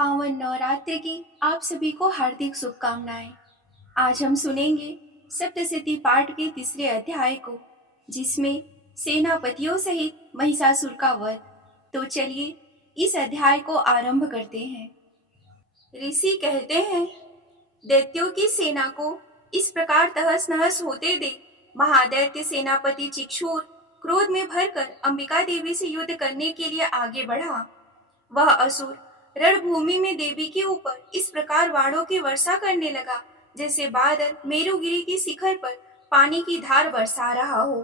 पावन नवरात्रि की आप सभी को हार्दिक शुभकामनाएं। आज हम सुनेंगे सप्तशती पाठ के तीसरे अध्याय को, जिसमें सेनापतियों सहित महिषासुर का वध। तो चलिए इस अध्याय को आरंभ करते हैं। ऋषि कहते हैं, दैत्यों की सेना को इस प्रकार तहस नहस होते देख महादैत्य सेनापति चिक्षुर क्रोध में भरकर अंबिका देवी से युद्ध करने के लिए आगे बढ़ा। वह असुर रणभूमि में देवी के ऊपर इस प्रकार बाणों की वर्षा करने लगा, जैसे बादल मेरुगिरी की शिखर पर पानी की धार बरसा रहा हो।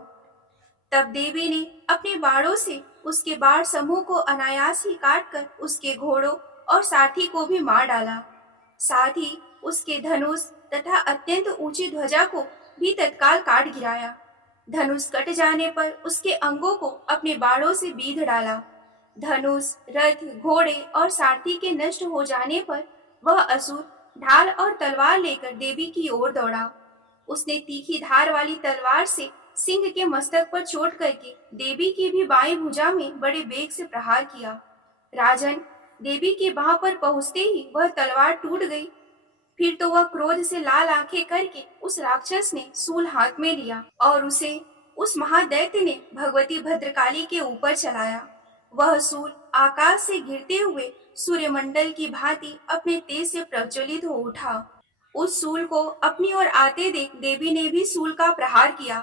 तब देवी ने अपने बाणों से उसके बाण समूह को अनायास ही काटकर उसके घोड़ों और सारथी को भी मार डाला। साथ ही उसके धनुष तथा अत्यंत ऊंची ध्वजा को भी तत्काल काट गिराया। धनुष कट जाने पर उसके अंगों को अपने बाणों से बीध डाला। धनुष, रथ, घोड़े और सारथी के नष्ट हो जाने पर वह असुर ढाल और तलवार लेकर देवी की ओर दौड़ा। उसने तीखी धार वाली तलवार से सिंह के मस्तक पर चोट करके देवी की भी बाएं भुजा में बड़े वेग से प्रहार किया। राजन, देवी की बाह पर पहुंचते ही वह तलवार टूट गई। फिर तो वह क्रोध से लाल आंखें करके उस राक्षस ने सूल हाथ में लिया और उसे उस महादैत्य ने भगवती भद्रकाली के ऊपर चलाया। वह सूल आकाश से गिरते हुए सूर्यमंडल की भांति अपने तेज से प्रज्वलित हो उठा। उस सूल को अपनी ओर आते देख देवी ने भी सूल का प्रहार किया।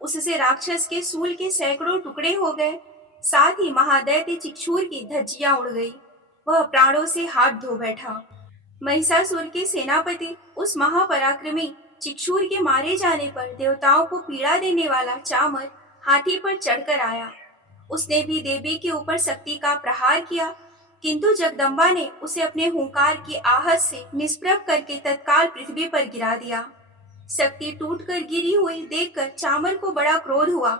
उससे राक्षस के सूल के सैकड़ों टुकड़े हो गए। साथ ही महादैत्य चिक्षुर की धज्जियां उड़ गई। वह प्राणों से हाथ धो बैठा। महिषासुर के सेनापति उस महापराक्रमी चिक्षुर के मारे जाने पर देवताओं को पीड़ा देने वाला चामर हाथी पर चढ़कर आया। उसने भी देवी के ऊपर शक्ति का प्रहार किया, किंतु जगदम्बा ने उसे अपने हुंकार की आहट से निष्प्रभ करके तत्काल पृथ्वी पर गिरा दिया। शक्ति टूटकर गिरी हुई देखकर चामर को बड़ा क्रोध हुआ।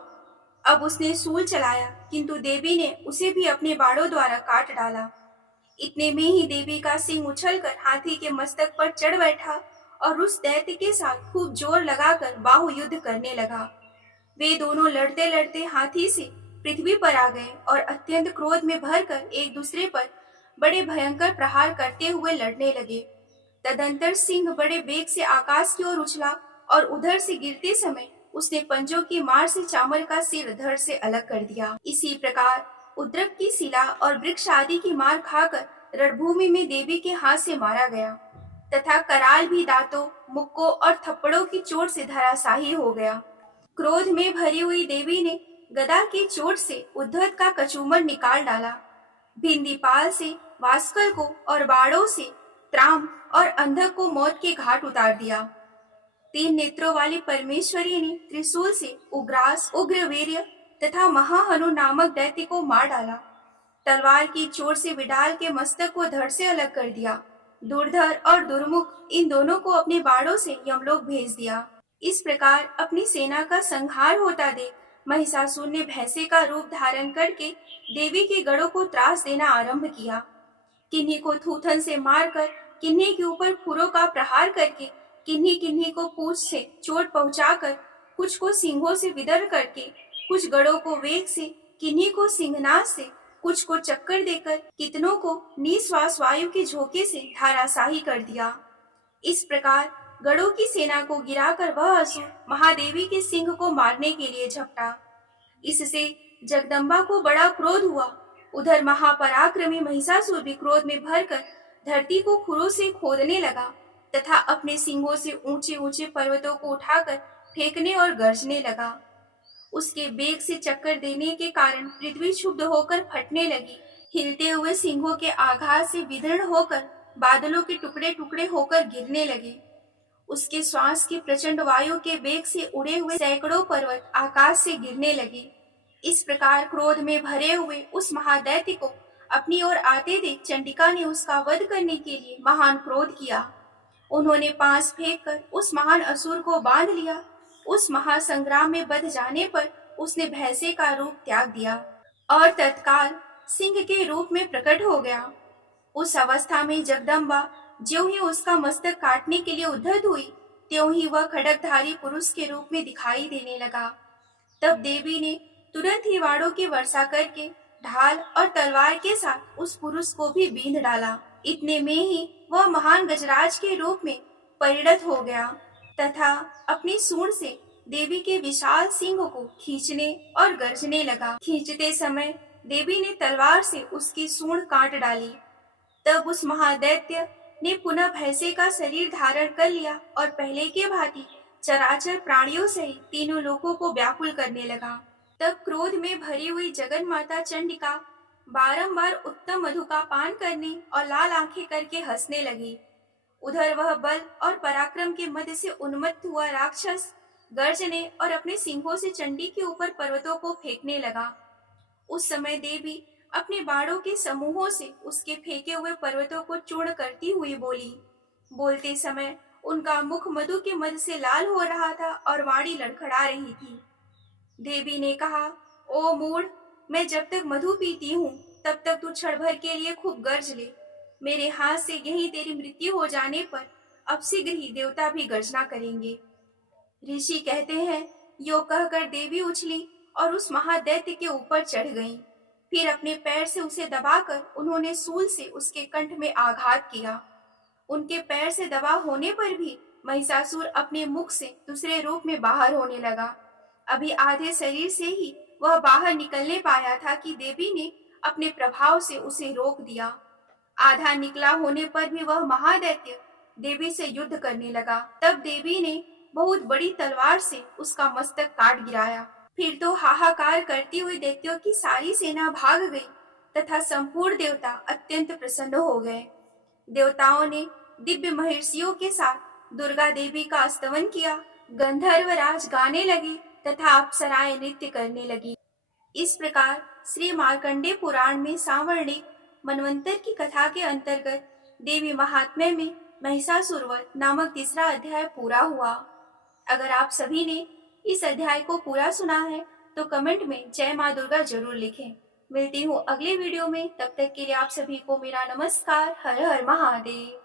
अब उसने सूल चलाया, किंतु देवी ने उसे भी अपने बाणों द्वारा काट डाला। इतने में ही देवी का सिंह उछलकर हाथी के मस्तक पर चढ़ बैठा और उस दैत्य के साथ खूब जोर लगाकर बाहु युद्ध करने लगा। वे दोनों लड़ते लड़ते हाथी से पृथ्वी पर आ गए और अत्यंत क्रोध में भरकर एक दूसरे पर बड़े भयंकर प्रहार करते हुए लड़ने लगे। तदंतर सिंह बड़े वेग से आकाश की ओर उछला और उधर से गिरते समय उसने पंजों की मार से चामर का सिर धड़ से अलग कर दिया। इसी प्रकार उद्रक की शिला और वृक्ष आदि की मार खाकर रणभूमि में देवी के हाथ से मारा गया तथा कराल भी दांतों, मुक्कों और थप्पड़ों की चोट से धराशाही हो गया। क्रोध में भरी हुई देवी ने गदा की चोट से उद्धत का कचूमर निकाल डाला। भिंदीपाल से वास्कल को और बाणों से त्राम और अंधक को मौत के घाट उतार दिया। तीन नेत्रों वाली परमेश्वरी ने त्रिशूल से उग्रास, उग्रवीर्य तथा महाहनु नामक दैत्य को मार डाला। तलवार की चोट से विडाल के मस्तक को धड़ से अलग कर दिया। दुर्धर और दुर्मुख इन दोनों को अपने बाणों से यमलोक भेज दिया। इस प्रकार अपनी सेना का संहार होता देख महिषासुर ने भैंसे का रूप धारण करके देवी के गढ़ों को त्रास देना आरंभ किया। किन्हीं को थूथन से मारकर, किन्हीं के ऊपर फुरों का प्रहार करके, किन्हीं किन्हीं को पूंछ से चोट पहुंचाकर, कुछ को सिंगों से विदर करके, कुछ गढ़ों को वेग से, किन्हीं को सिंहनाद से, कुछ को चक्कर देकर, कितनों को निश्वास वायु के झोंके से धाराशाही कर दिया। इस प्रकार गढ़ों की सेना को गिराकर वह असुर महादेवी के सिंह को मारने के लिए झपटा। इससे जगदम्बा को बड़ा क्रोध हुआ। उधर महापराक्रमी महिषासुर भी क्रोध में भरकर धरती को खुरों से खोदने लगा तथा अपने सिंगों से ऊंचे ऊंचे पर्वतों को उठाकर फेंकने और गरजने लगा। उसके वेग से चक्कर देने के कारण पृथ्वी क्षुब्ध होकर फटने लगी। हिलते हुए सिंहों के आघात से विदीर्ण होकर बादलों के टुकड़े टुकड़े होकर गिरने लगे। उसके श्वास की प्रचंड वायु के वेग से उड़े हुए सैकड़ों पर्वत आकाश से गिरने लगे। इस प्रकार क्रोध में भरे हुए उस महादैत्य को अपनी ओर आते देख चंडिका ने उसका वध करने के लिए महान क्रोध किया। उन्होंने पास फेंककर उस महान असुर को बांध लिया। उस महासंग्राम में बध जाने पर उसने भैंसे का रूप त्याग दिया और तत्काल सिंह के रूप में प्रकट हो गया। उस अवस्था में जगदम्बा ज्यों ही उसका मस्तक काटने के लिए उद्धत हुई, त्यों ही वह खड्गधारी पुरुष के रूप में दिखाई देने लगा। तब देवी ने तुरंत ही वाड़ों की वर्षा करके ढाल और तलवार के साथ उस पुरुष को भी बींध डाला। इतने में ही वह महान गजराज के रूप में परिणत हो गया तथा अपनी सूंड से देवी के विशाल सिंह को खींचने और गरजने लगा। खींचते समय देवी ने तलवार से उसकी सूंड काट डाली। तब उस महादैत्य ने पुनः भैंसे का शरीर धारण कर लिया और पहले के भांति चराचर प्राणियों सहित तीनों लोगों को व्याकुल करने लगा। तब क्रोध में भरी हुई जगन माता चंडिका बारंबार उत्तम मधु का पान करने और लाल आंखें करके हंसने लगी। उधर वह बल और पराक्रम के मध्य से उन्मत्त हुआ राक्षस गर्जने और अपने सिंहों से चंडी के ऊपर पर्वतों को फेंकने लगा। उस समय देवी अपने बाणों के समूहों से उसके फेंके हुए पर्वतों को चूर्ण करती हुई बोली। बोलते समय उनका मुख मधु के मध्य से लाल हो रहा था और वाणी लड़खड़ा रही थी। देवी ने कहा, ओ मूढ़, मैं जब तक मधु पीती हूँ तब तक तू क्षण भर के लिए खूब गर्ज ले। मेरे हाथ से यहीं तेरी मृत्यु हो जाने पर अब शीघ्र ही देवता भी गर्जना करेंगे। ऋषि कहते हैं, यो कहकर देवी उछली और उस महादैत्य के ऊपर चढ़ गईं। फिर अपने पैर से उसे दबाकर उन्होंने सूल से उसके कंठ में आघात किया। उनके पैर से दबा होने पर भी महिषासुर अपने मुख से दूसरे रूप में बाहर होने लगा। अभी आधे शरीर से ही वह बाहर निकलने पाया था कि देवी ने अपने प्रभाव से उसे रोक दिया। आधा निकला होने पर भी वह महादैत्य देवी से युद्ध करने लगा। तब देवी ने बहुत बड़ी तलवार से उसका मस्तक काट गिराया। फिर तो हाहाकार करती हुई दैत्यों की सारी सेना भाग गई तथा संपूर्ण देवता अत्यंत प्रसन्न हो गए। देवताओं ने दिव्य महर्षियों के साथ दुर्गा देवी का स्तवन किया। गंधर्वराज गाने लगे तथा अप्सराएं नृत्य करने लगी। इस प्रकार श्री मार्कंडे पुराण में सांवर्णिक मनवंतर की कथा के अंतर्गत देवी महात्म्य में महिषासुरवध नामक तीसरा अध्याय पूरा हुआ। अगर आप सभी ने इस अध्याय को पूरा सुना है तो कमेंट में जय माँ दुर्गा जरूर लिखें। मिलती हूँ अगले वीडियो में, तब तक के लिए आप सभी को मेरा नमस्कार। हर हर महादेव।